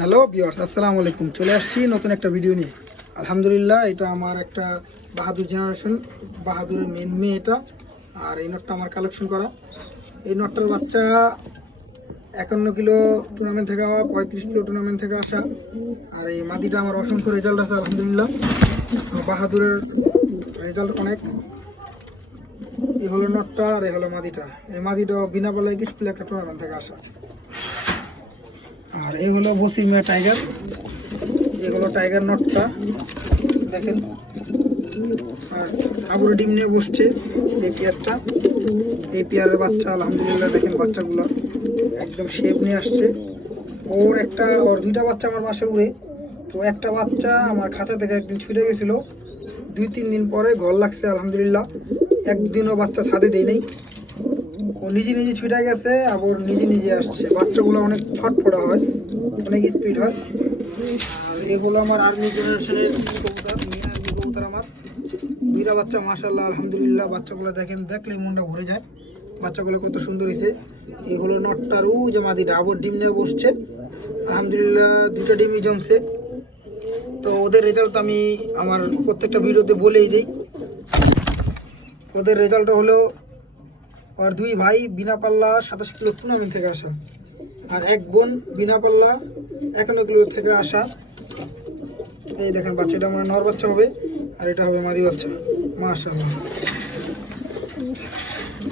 Hello viewers, আসসালামু আলাইকুম। চলে আসছি নতুন একটা ভিডিও নিয়ে। আলহামদুলিল্লাহ, এটা আমার একটা বাহাদুর জেনারেশন, বাহাদুরের মেন মেয়ে এটা। আর এই নটটা আমার কালেকশন করা। এই নটটার বাচ্চা 51 কিলো টুর্নামেন্ট থেকে আসা, 35 কিলো টুর্নামেন্ট থেকে আসা। আর এই মাদিটা আমার অসংখ্য রেজাল্ট আছে আলহামদুলিল্লাহ। বাহাদুরের রেজাল্ট অনেক। এই হলো নটটা আর এই হলো মাদিটা। এই মাদিটা বিনা বলে স্কুলে একটা টুর্নামেন্ট থেকে আসা। আর এই হলো বসিরমিয়া টাইগার। এগুলো টাইগার নটটা দেখেন। আর আবুর ডিম নিয়ে বসছে এই পেয়ারটা। এই পেয়ারের বাচ্চা আলহামদুলিল্লাহ দেখেন, বাচ্চাগুলো একদম শেপ নিয়ে আসছে। ওর দুইটা বাচ্চা আমার বাসে উড়ে। তো একটা বাচ্চা আমার খাঁচা থেকে একদিন ছুটে গেছিলো, 2-3 দিন পরে ঘর লাগছে আলহামদুলিল্লাহ। একদিনও বাচ্চা ছাদে দেয় নেই, ও নিজে নিজে ছুটে গেছে, আবার নিজে নিজে আসছে। বাচ্চাগুলো অনেক ছটফটা হয়, অনেক স্পিড হয়। আর এগুলো আমার আর্মি জেনারেশনের কবুতর, মেয়ে আর্মি কবুতর আমার। দুইটা বাচ্চা মাশাআল্লাহ আলহামদুলিল্লাহ। বাচ্চাগুলো দেখেন, দেখলেই মনটা ভরে যায়। বাচ্চাগুলো কত সুন্দর হয়েছে। এগুলো নটটারও যে মাদিটা আবার ডিম নিয়ে বসছে আলহামদুলিল্লাহ। দুটো ডিমই জমছে। তো ওদের রেজাল্ট আমি আমার প্রত্যেকটা ভিডিওতে বলেই দিই। ওদের রেজাল্ট হলো, আর দুই ভাই বিনা পাল্লা 27 কিলো টুর্নামেন্ট থেকে আসা, আর এক বোন বিনা পাল্লা 51 কিলো থেকে আসা। এই দেখেন বাচ্চা, এটা আমার নর বাচ্চা হবে আর এটা হবে মাদি বাচ্চা মাশাআল্লাহ।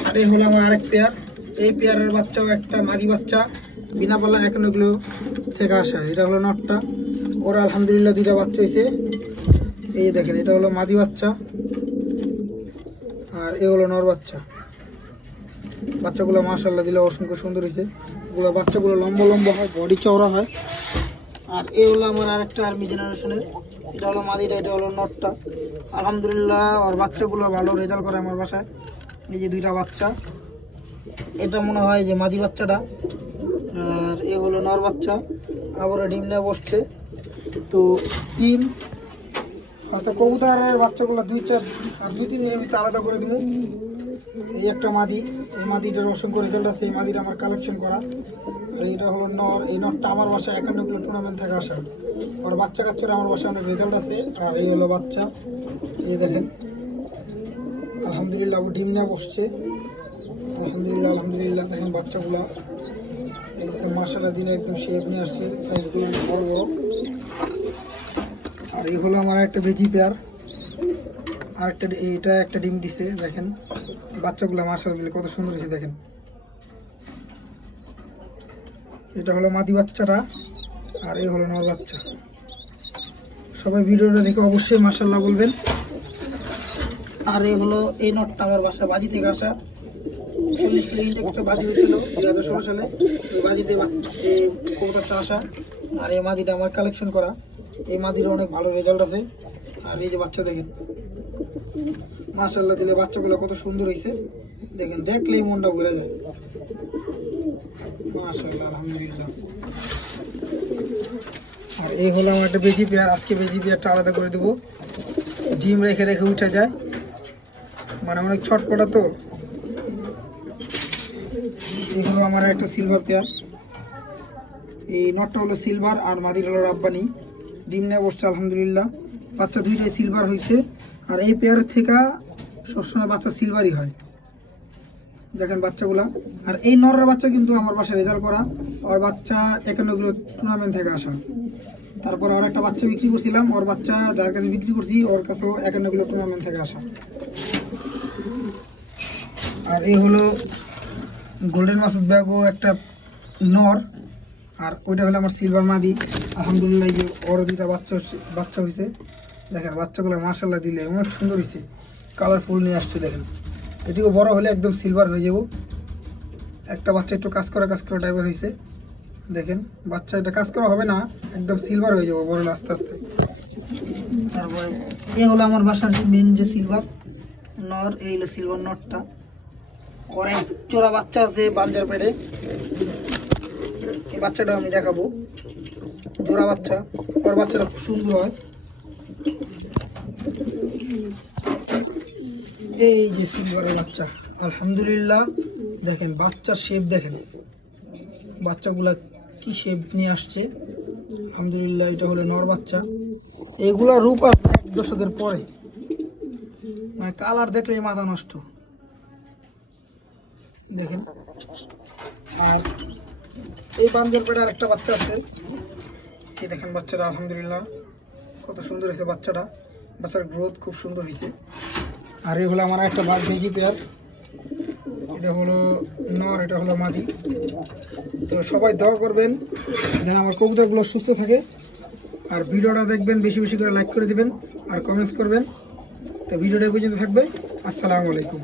আর এই হলো আমার আরেক পেয়ার। এই পেয়ারের বাচ্চাও একটা মাদি বাচ্চা, বিনা পাল্লা 51 কিলো থেকে আসা। এটা হলো নটটা। ওরা আলহামদুলিল্লাহ দুইটা বাচ্চা হয়েছে। এই দেখেন, এটা হলো মাদি বাচ্চা আর এ হলো নর বাচ্চা। বাচ্চাগুলো মাশাআল্লাহ দিলে অসংখ্য সুন্দর হয়েছে। এগুলো বাচ্চাগুলো লম্বা লম্বা হয়, বডি চওড়া হয়। আর এই হলো আমার আরেকটা আর্মি জেনারেশনের। এটা হলো মাদিটা, এটা হলো নটটা। আলহামদুলিল্লাহ ওর বাচ্চাগুলো ভালো রেজাল্ট করে আমার বাসায়। এই যে দুইটা বাচ্চা, এটা মনে হয় যে মাদি বাচ্চাটা। আর এ হলো নর বাচ্চা, আবার ডিম নিয়ে বসছে। তো ডিম হয়তো কবুতরের বাচ্চাগুলো 2-3 দিনের ভিতরে আলাদা করে দেবো। এই একটা মাদি, এই মাদিটার অসংখ্য রেজাল্ট আছে। এই মাদিটা আমার কালেকশন করা। আর এইটা হলো নর। এই নরটা আমার বাসায় 51 কিলো টুর্নামেন্ট থেকে আসা। ওর বাচ্চা কাচ্চারা আমার বাসায় অনেক রেজাল্ট আছে। আর এই হলো বাচ্চা, এই দেখেন আলহামদুলিল্লাহ ও ডিম নিয়ে বসছে আলহামদুলিল্লাহ। আলহামদুলিল্লাহ দেখেন বাচ্চাগুলো একদম মাশাআল্লাহ দিনে একদম শেপ নিয়ে আসছে, সাইজগুলো বড় বড়। আর এই হলো আমার একটা বেজি পেয়ার। আরেকটা এইটা একটা ডিম দিছে দেখেন। বাচ্চাগুলো মাশাআল্লাহ কত সুন্দর হয়েছে দেখেন। এটা হলো মাদি বাচ্চাটা আর এই হলো নর বাচ্চা। সবাই ভিডিওটা দেখে অবশ্যই মাশাআল্লাহ বলবেন। আর এই হলো এই নটটা আমার বাসা বাজি থেকে আসা। 40 কিলো একটা বাজি হয়েছিল 2016 সালে। ওই বাজিতে এই কবুতরটা আসা। আর এই মাদিটা আমার কালেকশন করা। এই মাদির অনেক ভালো রেজাল্ট আছে। আর এই যে বাচ্চা দেখেন মাশাআল্লাহ দিলে বাচ্চাগুলো কত সুন্দর হয়েছে দেখেন, দেখলেই মনটা ভরে যায় মাশাআল্লাহ আলহামদুলিল্লাহ। আর এই হলো আমার একটা বেজি পেয়ার। আজকে বেজি পেয়ারটা আলাদা করে দেবো। ডিম রেখে রেখে উঠে যায়, মানে অনেক ছটপটা। তো এই হলো আমার একটা সিলভার পেয়ার। এই নটটা হলো সিলভার আর মাদির হলো রাব্বানি। ডিম নিয়ে বসছে আলহামদুলিল্লাহ। বাচ্চা দুইটাই সিলভার হয়েছে। আর এই পেয়ারের থেকে সবসময় বাচ্চা সিলভারই হয় দেখেন বাচ্চাগুলা। আর এই নরের বাচ্চা কিন্তু আমার বাসায় রেজাল্ট করা। ওর বাচ্চা 51 কিলো টুর্নামেন্ট থেকে আসা। তারপর আর একটা বাচ্চা বিক্রি করছিলাম, ওর বাচ্চা যার কাছে বিক্রি করছি ওর কাছেও 51 কিলো টুর্নামেন্ট থেকে আসা। আর এই হলো গোল্ডেন মাসুদ ব্যাগও একটা নর। আর ওইটা হলো আমার সিলভার মাদি আলহামদুলিল্লাহ। যে ওর দুইটা বাচ্চা হয়েছে দেখেন। বাচ্চাগুলো মাশাআল্লাহ দিলে অনেক সুন্দর হয়েছে, কালারফুল নিয়ে আসছে দেখেন। এটিও বড় হলে একদম সিলভার হয়ে যাব। একটা বাচ্চা একটু কাজ করা টাইপের হয়েছে দেখেন। বাচ্চা এটা কাজ করা হবে না, একদম সিলভার হয়ে যাবো বড় আস্তে আস্তে। তারপরে এ হলো আমার বাসার মেন যে সিলভার নর। এই হলো সিলভার নটটা। অনেক চোরা বাচ্চা আছে বাঞ্জার পেটে। এই বাচ্চাটা আমি দেখাবো, জোড়া বাচ্চা। ওর বাচ্চাটা খুব সুন্দর হয়। এই যে সিলভারের বাচ্চা আলহামদুলিল্লাহ দেখেন, বাচ্চার শেপ দেখেন, বাচ্চাগুলা কি শেপ নিয়ে আসছে আলহামদুলিল্লাহ এটা হলো নর বাচ্চা। এগুলা রূপ আর 1 দশকের পরে, মানে কালার দেখলেই মাথা নষ্ট দেখেন। আর এই বাঞ্জের পেটে আর একটা বাচ্চা আছে, এই দেখেন বাচ্চাটা আলহামদুলিল্লাহ কত সুন্দর হয়েছে বাচ্চাটা, বাচ্চার গ্রোথ খুব সুন্দর হয়েছে। আর এই হলো আমার একটা বেজি পেয়ার, এটা হলো নর, এটা হলো মাদি। তো সবাই দোয়া করবেন যেন আমার কবুতরগুলো সুস্থ থাকে। আর ভিডিওটা দেখবেন, বেশি বেশি করে লাইক করে দিবেন আর কমেন্টস করবেন। তো ভিডিওটা পর্যন্ত থাকবে। আসসালামু আলাইকুম।